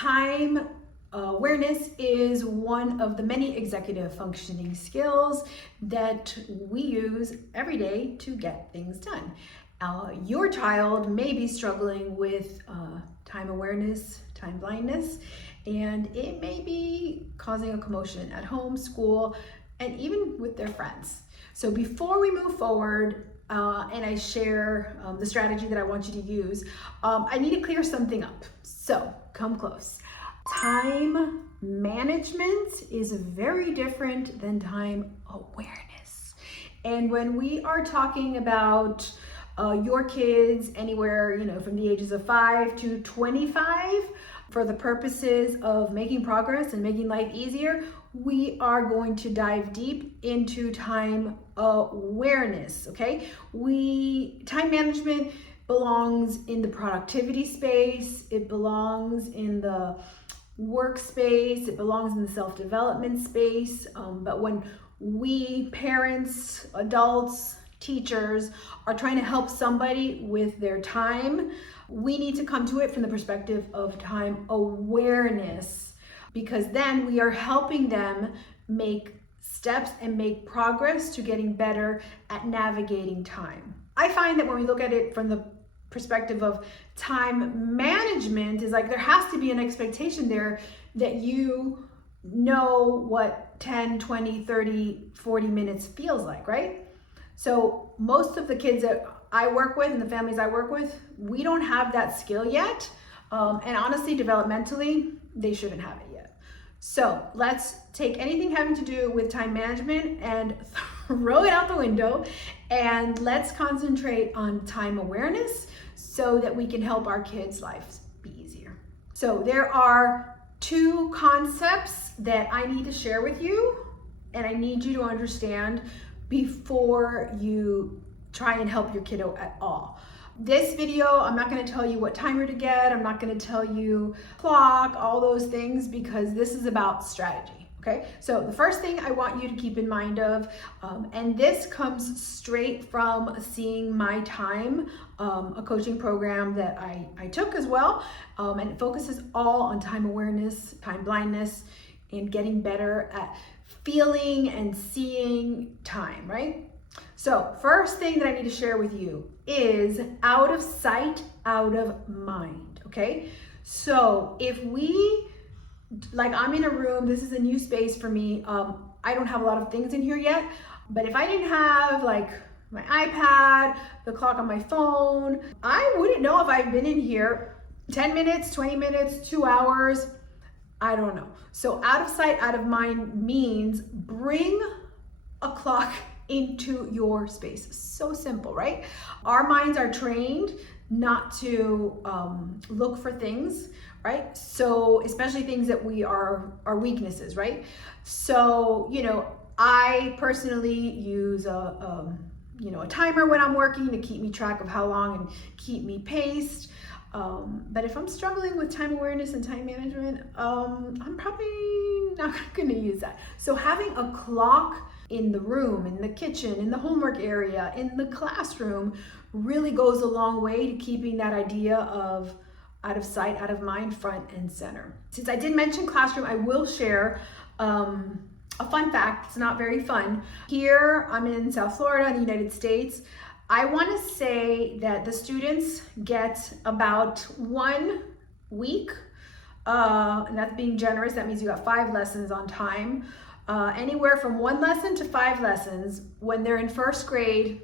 Time awareness is one of the many executive functioning skills that we use every day to get things done. Your child may be struggling with time awareness, time blindness, and it may be causing a commotion at home, school, and even with their friends. So before we move forward, and I share the strategy that I want you to use, I need to clear something up. So come close. Time management is very different than time awareness. And when we are talking about your kids anywhere, from the ages of 5 to 25, for the purposes of making progress and making life easier, we are going to dive deep into time awareness, okay? Time management belongs in the productivity space, it belongs in the workspace, it belongs in the self-development space, but when we parents, adults, teachers are trying to help somebody with their time, we need to come to it from the perspective of time awareness, because then we are helping them make steps and make progress to getting better at navigating time. I find that when we look at it from the perspective of time management, is like there has to be an expectation there that you know what 10, 20, 30, 40 minutes feels like, right? So most of the kids that I work with and the families I work with, we don't have that skill yet. And honestly, developmentally, they shouldn't have it yet. So let's take anything having to do with time management and throw it out the window, and let's concentrate on time awareness so that we can help our kids' lives be easier. So there are two concepts that I need to share with you, and I need you to understand before you try and help your kiddo at all. This video, I'm not going to tell you what timer to get. I'm not going to tell you clock, all those things, because this is about strategy. Okay, so the first thing I want you to keep in mind of, and this comes straight from Seeing My Time, a coaching program that I took as well, and it focuses all on time awareness, time blindness, and getting better at feeling and seeing time, right? So first thing that I need to share with you is out of sight, out of mind, okay? So if I'm in a room, this is a new space for me. I don't have a lot of things in here yet, but if I didn't have like my iPad, the clock on my phone, I wouldn't know if I've been in here 10 minutes, 20 minutes, 2 hours, I don't know. So out of sight, out of mind means bring a clock into your space. So simple, right? Our minds are trained not to look for things, right? So especially things that are weaknesses, right? So, I personally use a timer when I'm working to keep me track of how long and keep me paced. But if I'm struggling with time awareness and time management, I'm probably not gonna use that. So having a clock in the room, in the kitchen, in the homework area, in the classroom really goes a long way to keeping that idea of out of sight, out of mind, front and center. Since I did mention classroom, I will share a fun fact. It's not very fun. Here, I'm in South Florida in the United States. I want to say that the students get about 1 week, and that's being generous. That means you got 5 lessons on time. Anywhere from 1 lesson to 5 lessons when they're in first grade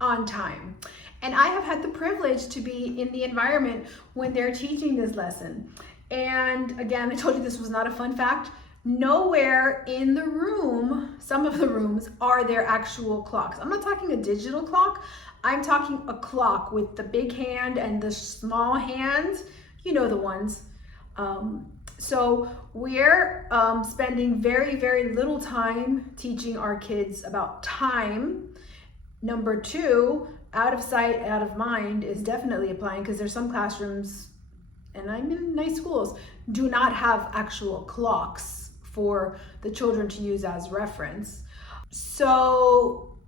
on time. And I have had the privilege to be in the environment when they're teaching this lesson. And again, I told you this was not a fun fact. Nowhere in the room, some of the rooms, are there actual clocks. I'm not talking a digital clock. I'm talking a clock with the big hand and the small hands. You know the ones. So we're spending very, very little time teaching our kids about time. Number 2, out of sight, out of mind is definitely applying, because there's some classrooms, and I'm in nice schools, do not have actual clocks for the children to use as reference. So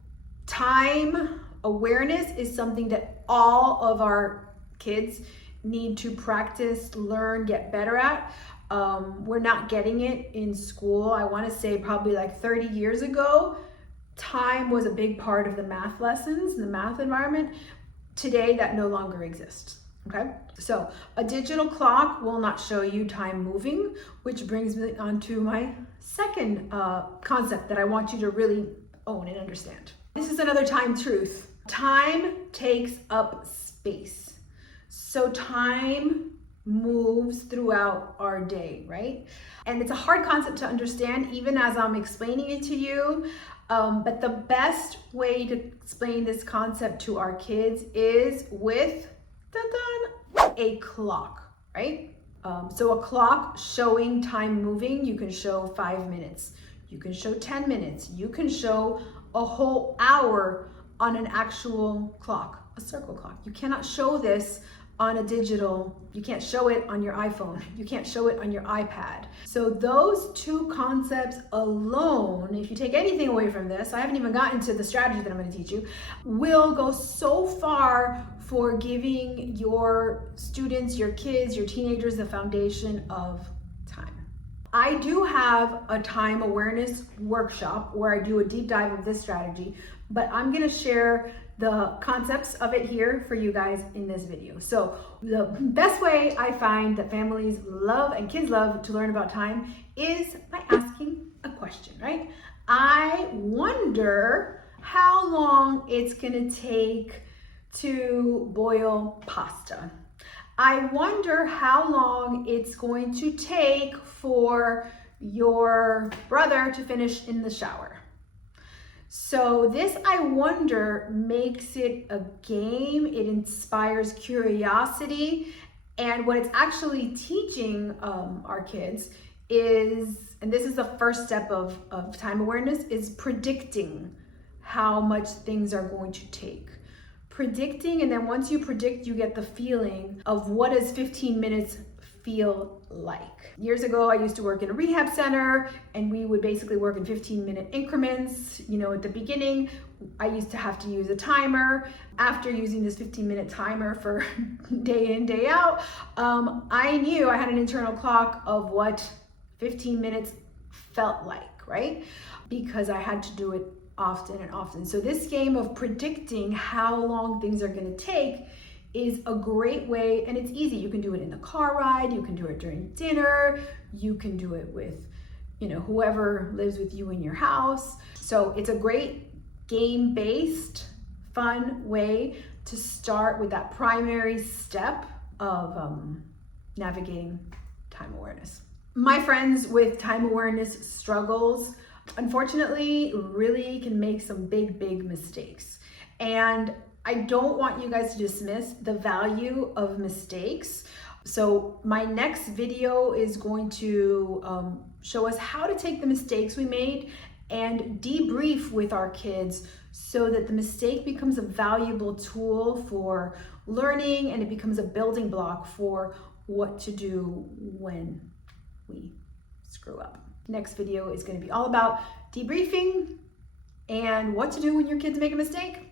time awareness is something that all of our kids need to practice, learn, get better at. We're not getting it in school. I want to say probably like 30 years ago, time was a big part of the math lessons, the math environment. Today, that no longer exists. Okay, so a digital clock will not show you time moving, which brings me on to my second concept that I want you to really own and understand. This is another time truth. Time takes up space. So time moves throughout our day, right? And it's a hard concept to understand even as I'm explaining it to you. But the best way to explain this concept to our kids is with a clock, right? So a clock showing time moving, you can show 5 minutes, you can show 10 minutes, you can show a whole hour on an actual clock, a circle clock. You cannot show this on a digital, you can't show it on your iPhone, you can't show it on your iPad. So those two concepts alone, if you take anything away from this, I haven't even gotten to the strategy that I'm going to teach you, will go so far for giving your students, your kids, your teenagers the foundation of time. I do have a time awareness workshop where I do a deep dive of this strategy, but I'm going to share the concepts of it here for you guys in this video. So the best way I find that families love and kids love to learn about time is by asking a question, right? I wonder how long it's going to take to boil pasta. I wonder how long it's going to take for your brother to finish in the shower. So this I wonder makes it a game, it inspires curiosity, and what it's actually teaching our kids is, and this is the first step of time awareness, is predicting how much things are going to take. Predicting, and then once you predict, you get the feeling of what does 15 minutes feel like. Years ago, I used to work in a rehab center, and we would basically work in 15-minute increments. You know, at the beginning, I used to have to use a timer. After using this 15-minute timer for day in, day out, I knew I had an internal clock of what 15 minutes felt like, right? Because I had to do it often and often. So this game of predicting how long things are going to take is a great way, and it's easy. You can do it in the car ride, you can do it during dinner, you can do it with, you know, whoever lives with you in your house. So it's a great game-based, fun way to start with that primary step of navigating time awareness. My friends with time awareness struggles, unfortunately, really can make some big mistakes. And I don't want you guys to dismiss the value of mistakes. So my next video is going to show us how to take the mistakes we made and debrief with our kids so that the mistake becomes a valuable tool for learning, and it becomes a building block for what to do when we screw up. Next video is going to be all about debriefing and what to do when your kids make a mistake.